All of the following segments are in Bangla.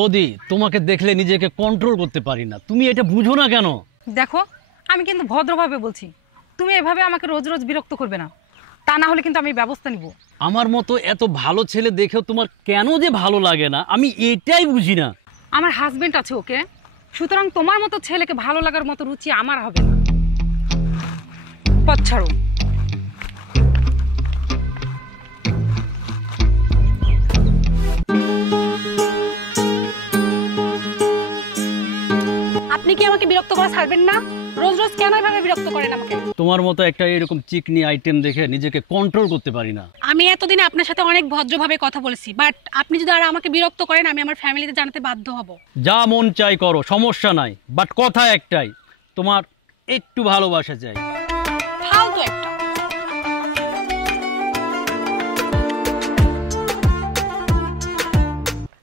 বৌদি, তোমাকে দেখলে নিজেকে কন্ট্রোল করতে পারি না, তুমি এটা বুঝো না কেন? দেখো, আমি কিন্তু ভদ্রভাবে বলছি, তুমি এভাবে আমাকে রোজ রোজ বিরক্ত করবে না, তা না হলে কিন্তু আমি ব্যবস্থা নিব। আমার মতো এত ভালো ছেলে দেখেও তোমার কেন যে ভালো লাগে না, আমি এটাই বুঝি না। আমার হাজবেন্ড আছে, ওকে, সুতরাং তোমার মতো ছেলেকে ভালো লাগার মতো রুচি আমার হবে না। পথ ছাড়ো। আপনি কি আমাকে বিরক্ত করা ছাড়বেন না? রোজ রোজ কেন এভাবে বিরক্ত করেন আমাকে? তোমার মতো একটা এরকম চিকনি আইটেম দেখে নিজেকে কন্ট্রোল করতে পারি না। আমি এতদিন আপনার সাথে অনেক ভদ্রভাবে কথা বলেছি, বাট আপনি যদি আর আমাকে বিরক্ত করেন, আমি আমার ফ্যামিলিতে জানাতে বাধ্য হব। যা মন চাই করো, সমস্যা নাই, বাট কথা একটাই, তোমার একটু ভালোবাসা চাই। ফালতু একটা।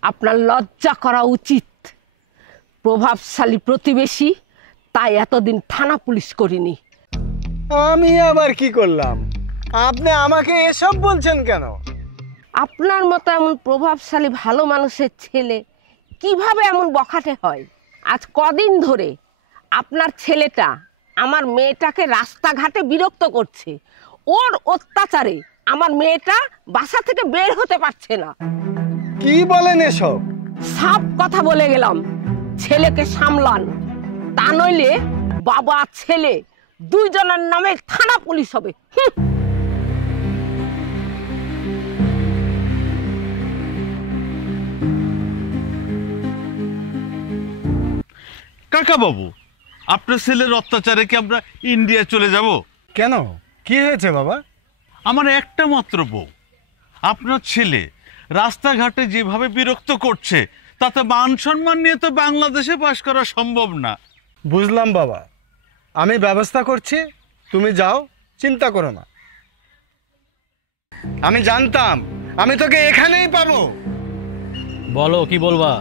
আপনার লজ্জা করা উচিত। প্রভাবশালী প্রতিবেশী, তাই এতদিন থানা পুলিশ করিনি। আমি আবার কি করলাম? আপনি আমাকে এসব বলছেন কেন? আপনার মতো এমন প্রভাবশালী ভালো মানুষের ছেলে কিভাবে এমন বখাটে হয়? আজ কদিন ধরে আপনার ছেলেটা আমার মেয়েটাকে রাস্তাঘাটে বিরক্ত করছে। ওর অত্যাচারে আমার মেয়েটা বাসা থেকে বের হতে পারছে না। কি বলেন এসব? সব কথা বলে গেলাম, ছেলেকে সামলান, তা নইলে বাবা ছেলে দুইজনের নামে থানা পুলিশ হবে। কাকা বাবু, আপনার ছেলের অত্যাচারে কি আমরা ইন্ডিয়া চলে যাব? কেন, কি হয়েছে বাবা? আমার একটা মাত্র বউ, আপনার ছেলে রাস্তাঘাটে যেভাবে বিরক্ত করছে, তাতে মান সম্মান নিয়ে তো বাংলাদেশে বাস করা সম্ভব না। বুঝলাম বাবা, আমি ব্যবস্থা করছি, তুমি যাও, চিন্তা করো না। আমি জানতাম আমি তোকে এখানেই পাবো। বলো, কি বলবা?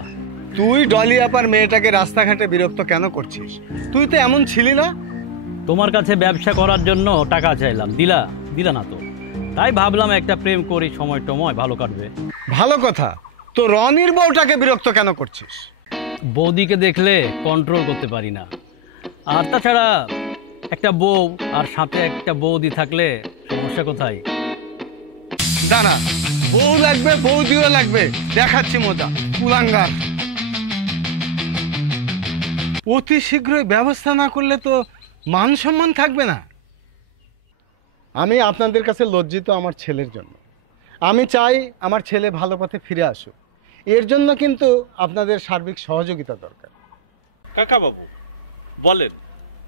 তুই ডলি আপার মেয়েটাকে রাস্তাঘাটে বিরক্ত কেন করছিস? তুই তো এমন ছিলি না। তোমার কাছে ব্যবসা করার জন্য টাকা চাইলাম, দিলা না তো, তাই ভাবলাম একটা প্রেম করি, সময় টময় ভালো কাটবে। ভালো কথা, তো রনির বউটাকে বিরক্ত কেন করছিস? বৌদিকে দেখলে কন্ট্রোল করতে পারি না, আর তাছাড়া একটা বউ আর সাথে একটা বৌদি থাকলে সমস্যা কোথায়? দাঁড়া, বউ লাগবে, বৌদিও লাগবে, দেখাচ্ছি মজা। কুলাঙ্গার, অতি শীঘ্রই ব্যবস্থা না করলে তো মান সম্মান থাকবে না। আমি আপনাদের কাছে লজ্জিত আমার ছেলের জন্য। আমি চাই আমার ছেলে ভালো পথে ফিরে আসুক, এর জন্য কিন্তু আপনাদের সার্বিক সহযোগিতা দরকার। কাকা বাবু বলেন,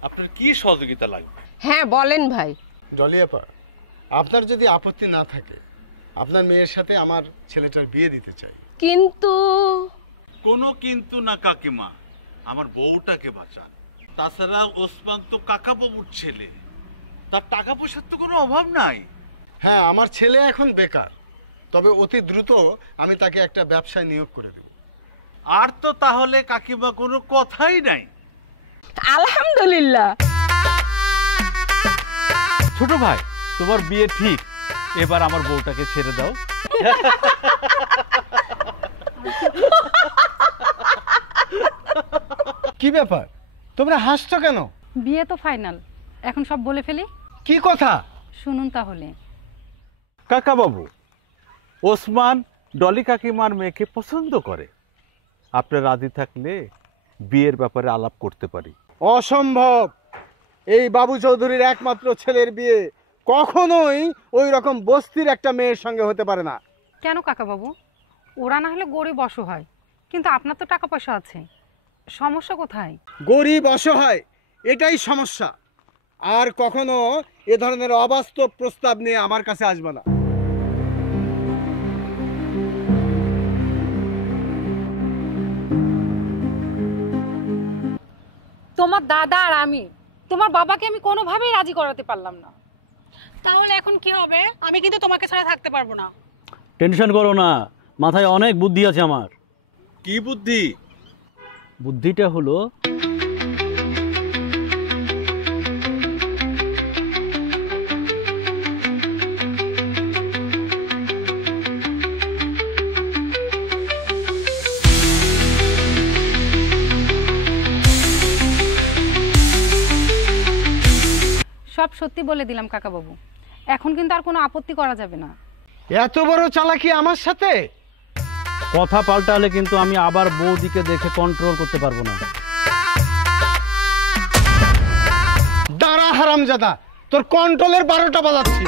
আপনার কি সহযোগিতা লাগবে? হ্যাঁ বলেন ভাই। ডলি আপা, আপনার যদি আপত্তি না থাকে, আপনার মেয়ের সাথে আমার ছেলেটার বিয়ে দিতে চাই। কিন্তু কোনো কিন্তু না কাকিমা, আমার বউটাকে বাঁচান। তাছাড়া ওসমান তো কাকা বাবুর ছেলে, তার টাকা পয়সার তো কোনো অভাব নাই। হ্যাঁ, আমার ছেলে এখন বেকার, তবে অতি দ্রুত আমি তাকে একটা ব্যবসায় নিয়োগ করে দেব। আর তো তাহলে কাকিমা কোনো কথাই নাই। আলহামদুলিল্লাহ। ছোট ভাই, তোমার বিয়ে ঠিক, এবার আমার বউটাকে ছেড়ে দাও। কি ব্যাপার, তোমরা হাসছো কেন? বিয়ে তো ফাইনাল, এখন সব বলে ফেলি। কি কথা? শুনুন তাহলে। কাকা বাবু, ওসমান ডলি কাকিমার মেয়েকে পছন্দ করে, আপনার রাজি থাকলে বিয়ের ব্যাপারে আলাপ করতে পারি। অসম্ভব, এই বাবু চৌধুরীর একমাত্র ছেলের বিয়ে কখনোই ওই রকম বস্তির একটা মেয়ের সঙ্গে হতে পারে না। কেন কাকা বাবু? ওরা না হলে গরিব অসহায়, কিন্তু আপনার তো টাকা পয়সা আছে, সমস্যা কোথায়? গরিব অসহায় এটাই সমস্যা। আর কখনো এ ধরনের অবাস্তব প্রস্তাব নিয়ে আমার কাছে আসবে না। তোমার দাদা আর আমি তোমার বাবাকে আমি কোনোভাবেই রাজি করাতে পারলাম না, তাহলে এখন কি হবে? আমি কিন্তু তোমাকে ছাড়া থাকতে পারবো না। টেনশন করো না, মাথায় অনেক বুদ্ধি আছে আমার। কি বুদ্ধি? বুদ্ধিটা হলো, সব সত্যি বলে দিলাম কাকা বাবু, এখন কিন্তু আর কোনো আপত্তি করা যাবে না। এত বড় চালাকি আমার সাথে? কথা পাল্টালে কিন্তু আমি আবার বৌদিকে দেখে কন্ট্রোল করতে পারবো না। দাঁড়া হারামজাদা, তোর কন্ট্রোলের 12টা বাজাচ্ছি।